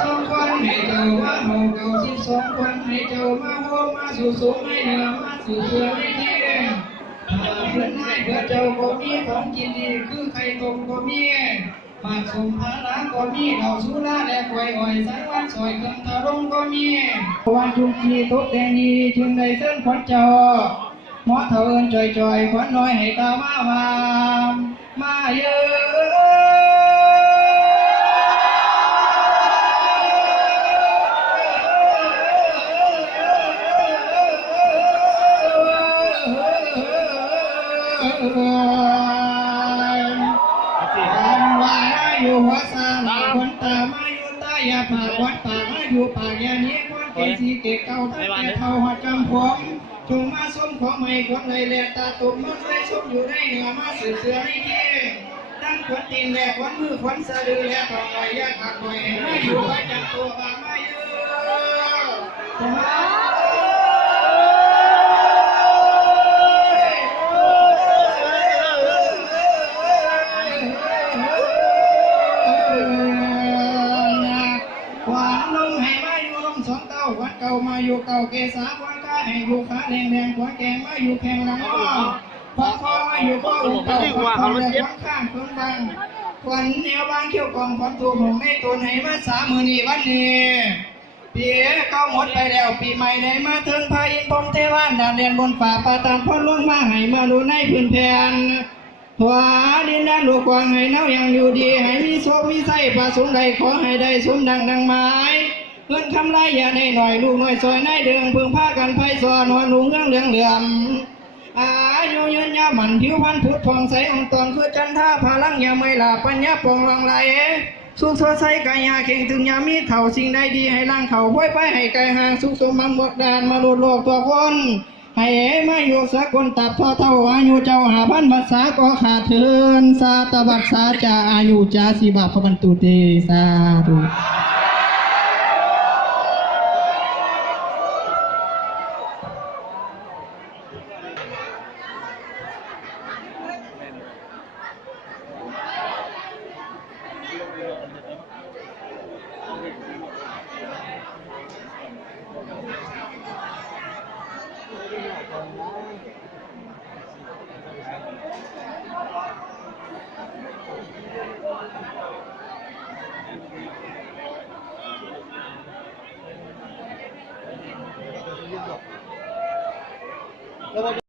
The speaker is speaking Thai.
12 คนให้เจ้ามาเฮาเก่า12 คนให้เจ้ามาโฮมาสู่สูงให้เหนือมาสู่เสือให้เที่ยงเพื่อนให้เพื่อเจ้าก็มีของกินดีคือไข่ต้มก็มีปากสมภาระก็มีเหล่าสุราและกล้วยอ้อยสายวันซอยเครื่องตะรงก็มีวันชุมชีตกแดงดีจึงได้เส้นขวัญเจ้าหมอเถินจ่อยๆขวัญน้อยให้ตามาวามมาเยอยู่หัวซาลาคนตามาอยู่ตายาปากวัดปากมาอยู่ปากยานี้คนเกศีเกเก่าทั้งแก่เท่าหัวจำผมจงมาส้มของใหม่คนไรแหลกตาตุ่มมันไรส้มอยู่ในเหนือมาสืบเสือให้เที่ยงตั้งขวัญตีนแหลกขวัญมือขวัญสะดือแหลกของหน่อยยากหักหน่อยมาอยู่ไว้จับตัวมาเยอะวันเก่ามาอยู่เก่าเกษาวันก้าให้อยู่ขาแดงแดงหัวแกงมาอยู่แข็งหลังอ้อพอมาอยู่ก็อุ่นเก่าวันเก่าเลยวันข้างคนบังวันแนวบางเขี้ยวกองวันตัวผมไม่ตัวไหนมา30,000นี่วันนี้ปีเก่าหมดไปแล้วปีใหม่ไหนมาถึงพายินพงเทวันดานเรียนบนฝ่าปาตานพ่นลงมาให้มาดูในพื้นแผ่นหัวดินแดนลูกกวางให้เน่ายังอยู่ดีให้มีโชคมีไส้ประสงค์ใดขอให้ได้สมดังหมายเงินคำไรอย่าได้หน่อยลูกหน่อยซอยในเดืองพึ่งผ้ากันไฟซอนหัวหนุ่งเรื่องเหลื่อมอายุยืนยาวมันผิวพันพุทธผ่องใสองตอนคือจันทราพลังยาไม่หลาปัญญาปองลังไหลสุขสดใสกายาเข่งถึงยามีเถ่าสิ่งใดดีให้ร่างเข่าห้อยไปให้ไกลห่างสุขสมบังบกดานมาหลุดโลกตัวคนให้มาอยู่สักคนตับเท่าอายุเจ้า5,000 ภาษาก็ขาดเทินสาตบัดสาจาอายุจาสีบาพบันตุเตสาธุ